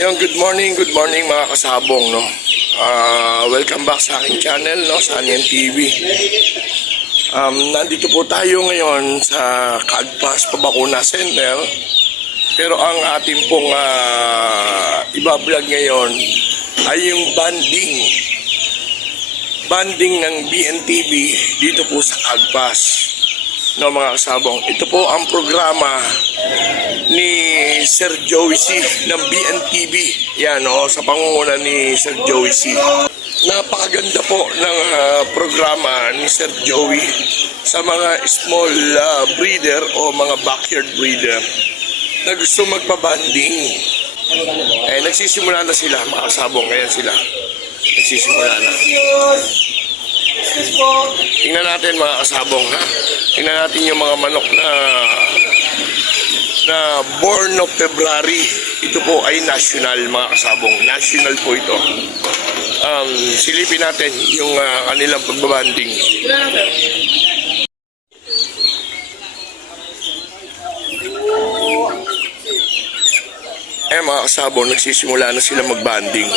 Yung good morning mga kasabong, no. Welcome back sa aking channel, no, sa Anian TV. Nandito po tayo ngayon sa Kagpas Pabakuna Center. Pero ang ating pong ibablog ngayon ay yung banding ng BNTV dito po sa Kagpas, no mga kasabong. Ito po ang programa ni Sir Joey C ng BNTV. Yan, no, sa pangunguna ni Sir Joey C. Napakaganda po ng programa ni Sir Joey sa mga small breeder o mga backyard breeder na gusto magpabanding. Nagsisimula na sila, mga kasabong. Ayan sila, nagsisimula na. Tingnan natin mga kasabong, ha? Tingnan natin yung mga manok na born of February. Ito po ay national, mga kasabong. National po ito. Silipin natin yung kanilang pagbabanding. Mga kasabong, nagsisimula na sila magbanding.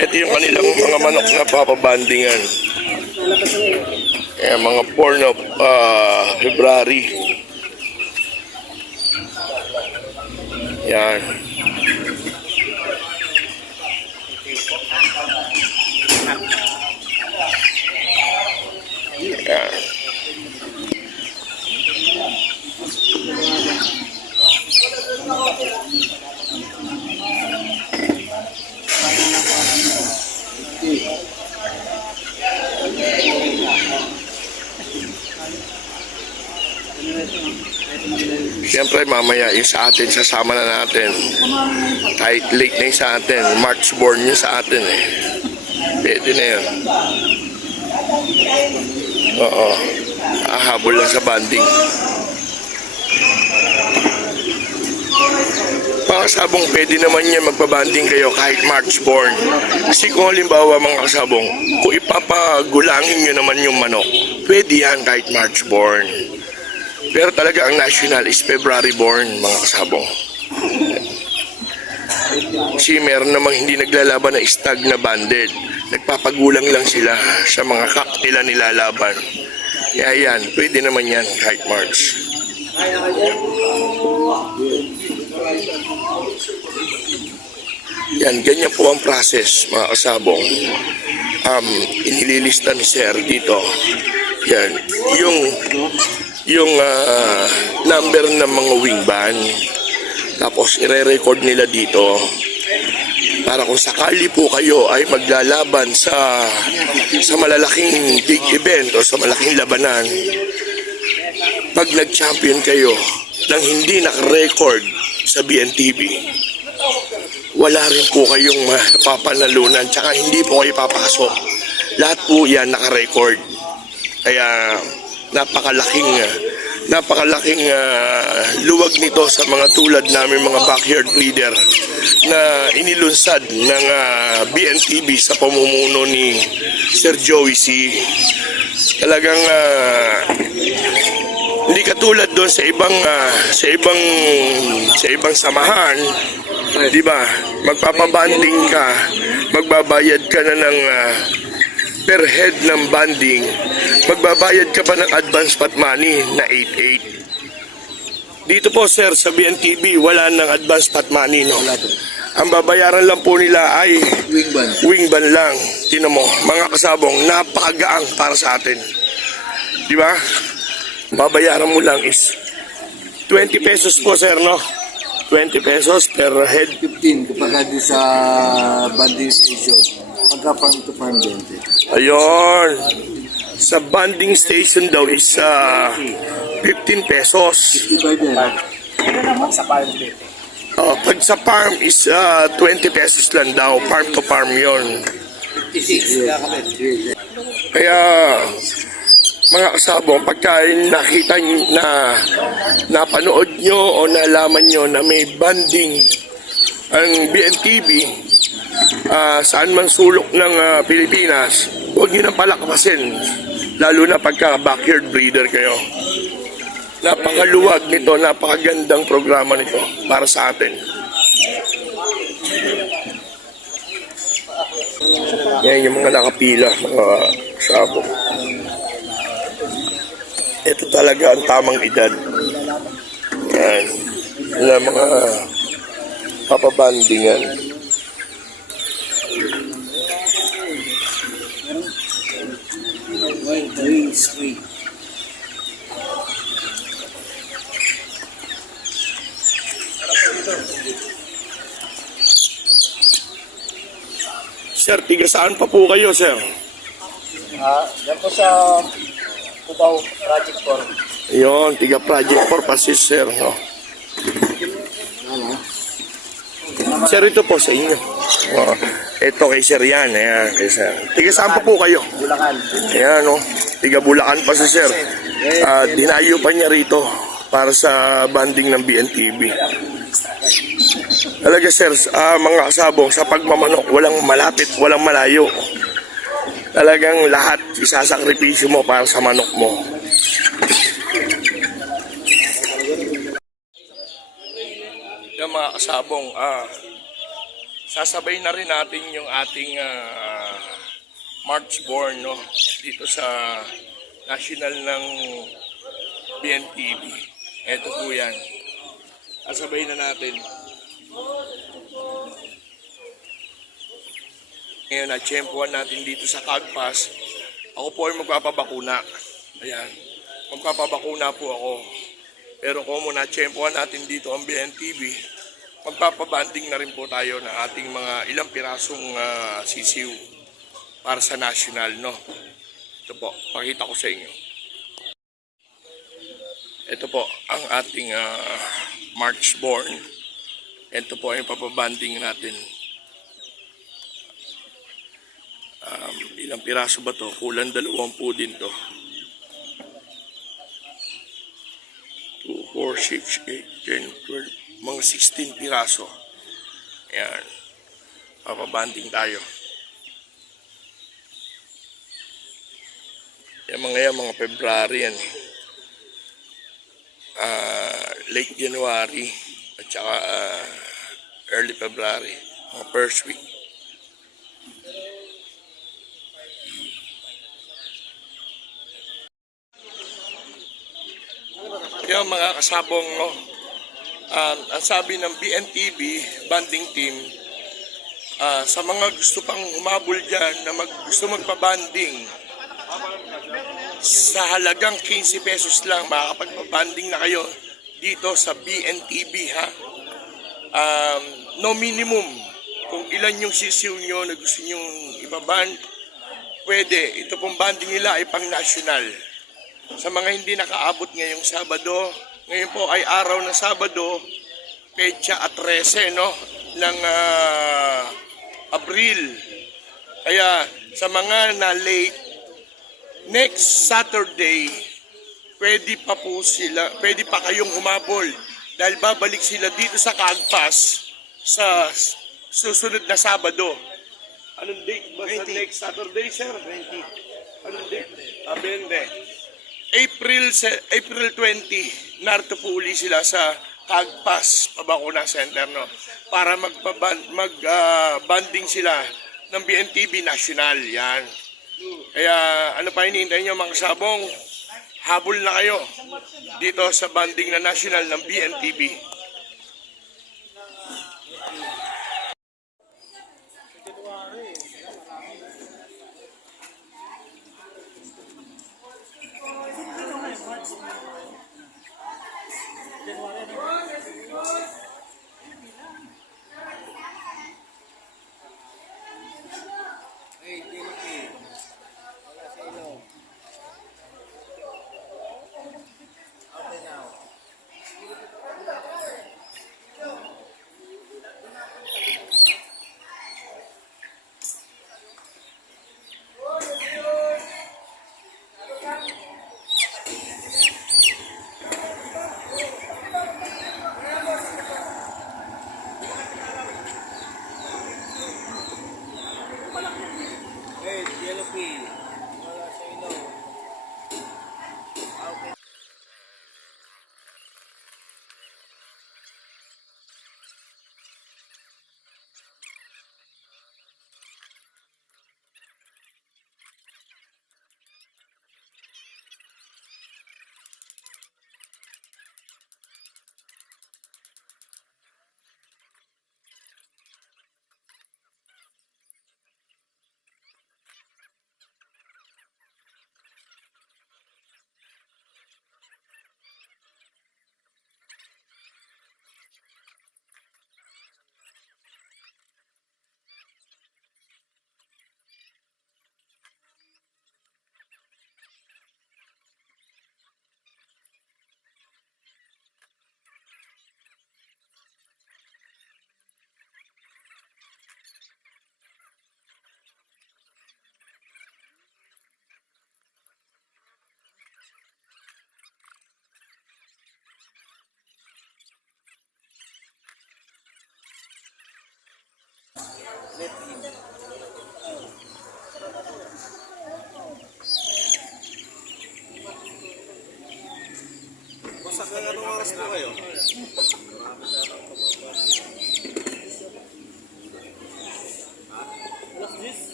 Ito yung kanilang mga manok na papabandingan. Mga born of February. Yan. Yan. Siyempre mamaya yung sa atin, sasama na natin. Kahit late na yung sa atin, March born yung sa atin eh. Pwede na yun. Oo. Ahabol lang sa banding. Mga kasabong, pwede naman yan magpabanding kayo kahit March born. Kasi kung halimbawa mga kasabong, kung ipapagulangin nyo naman yung manok, pwede yan kahit March born. Pero talaga ang national is February born, mga kasabong. Kasi meron namang hindi naglalaban na stag na banded. Nagpapagulang lang sila sa mga kak nila nilalaban. Kaya yan, pwede naman yan kahit March. Yan, ganyan po ang process, mga kasabong. Inililista ni Sir dito. Yan, yung number ng mga wing band. Tapos ire-record nila dito para kung sakali po kayo ay maglalaban sa malalaking big event o sa malaking labanan, pag nag-champion kayo nang hindi naka-record sa BNTV, wala rin po kayong mapapanalunan, tsaka hindi po kayo papasok. Lahat po yan naka-record. Kaya napakalaking luwag nito sa mga tulad namin mga backyard breeder na inilunsad ng BNTV sa pamumuno ni Sir Joey C. Talagang hindi katulad doon sa ibang samahan, di ba? Magpapabanding ka, magbabayad ka na ng per head ng banding, magbabayad ka pa ng advance pot money na 8.8. Dito po sir, sa BNTV, wala ng advance pot money, no? Ang babayaran lang po nila ay wing ban lang. Tinan mo, mga kasabong, napakagaang para sa atin. Di ba? Babayaran mo lang is 20 pesos po sir, no? 20 pesos per head. 15 kapag di sa banding station. Pagka farm to farm 20. Ayun. Sa banding station daw is 15 pesos. 55 din. Pag sa farm is 20 pesos lang daw. Farm to farm yon. 56. Kaya mga kasabong, pagka nakita na napanood nyo o nalaman nyo na may banding ang BNTV saan man sulok ng Pilipinas, huwag nyo nang palakpasin, lalo na pagka backyard breeder kayo. Dito po sa Kagpas, mga kasabong, ito po ang banding ng BNTV. Yan, lalo na pagka backyard breeder kayo. Napakaluwag nito, napakagandang programa nito para sa atin. Yan yung mga nakapila, mga sabong. Ito talaga ang tamang edad. Yan. Yan mga papabandingan. Sir, tiga saan pa po kayo, sir? Yan po sa Cubao Project 4. Yun, tiga Project 4 Pasis, sir. No? Sir, ito po sa inyo. Oh, ito kay sir yan. Ayan, kay sir. Tiga saan pa po kayo? Bulacan. Ayan, no? Tiga Bulacan pa si sir. Dinayo pa niya rito para sa banding ng BNTV. Talaga sir, mga kasabong, sa pagmamanok, walang malapit, walang malayo. Talagang lahat isasakripisyo mo para sa manok mo. Yung mga kasabong, sasabay na rin natin yung ating March Born, no? Dito sa national ng BNTV. Ito po yan. Sasabay na natin. Ngayon, na-tsempuan natin dito sa Cagpas. Ako po ay magpapabakuna. Ayan. Magpapabakuna po ako. Pero kung na-tsempuan natin dito ang BNTV, magpapabanding na rin po tayo ng ating mga ilang pirasong sisiw para sa national, no? Ito po, pakita ko sa inyo. Ito po ang ating March Born. Ito po yung papabanding natin. Ilang piraso ba to? Kulang 20 din to. 2, 4, 6, 8, 10, 12. Mga 16 piraso. Ayan. Papabanding tayo. Mga February yan. Late January at saka early February. Mga first week. Kaya mga kasabong, no, ang sabi ng BNTV banding team, sa mga gusto pang umabol dyan na gusto magpabanding, sa halagang 15 pesos lang makakapagpabanding na kayo dito sa BNTV, ha. No minimum. Kung ilan yung sisiw nyo na gusto nyong ibaband, pwede. Ito pong banding nila ay pang national. Sa mga hindi nakaabot ngayong Sabado, ngayon po ay araw ng Sabado, petsa at 13, no, ng Abril. Kaya sa mga na late, next Saturday, pwede pa kayong humabol dahil babalik sila dito sa Cagpas sa susunod na Sabado. Anong date ba sa next Saturday, sir? 20. Anong date? 20. April 20, narito po uli sila sa Cagpas Pabakuna Center, no, para mag-banding sila ng BNTV National. Yan. Kaya ano pa hinihintay nyo mga kasabong? Habol na kayo dito sa banding na national ng BNTV.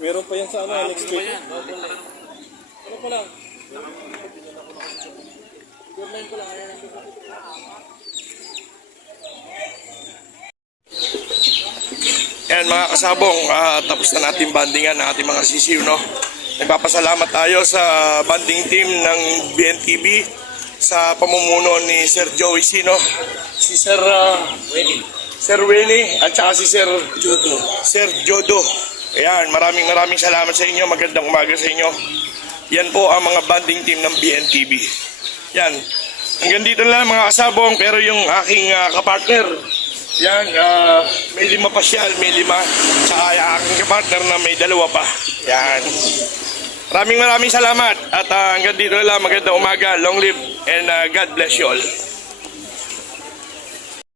Meron pa yan sa ano, Alex Street. Ano pa lang? Yan mga kasabong, tapos na natin bandingan ng ating mga sisiw, no? Nagpapasalamat tayo sa banding team ng BNTV sa pamumuno ni Sir Joey Sino, si Sir Sir Winnie at saka si Sir Jodo. Ayan, maraming salamat sa inyo. Magandang umaga sa inyo. Yan po ang mga banding team ng BNTV. Yan. Hanggang dito na lang mga kasabong, pero yung aking kapartner, yan, may 5 pasyal, may 5. Tsaka yung aking kapartner na may 2 pa. Yan. Maraming salamat. At hanggang dito na lang, magandang umaga. Long live and God bless you all.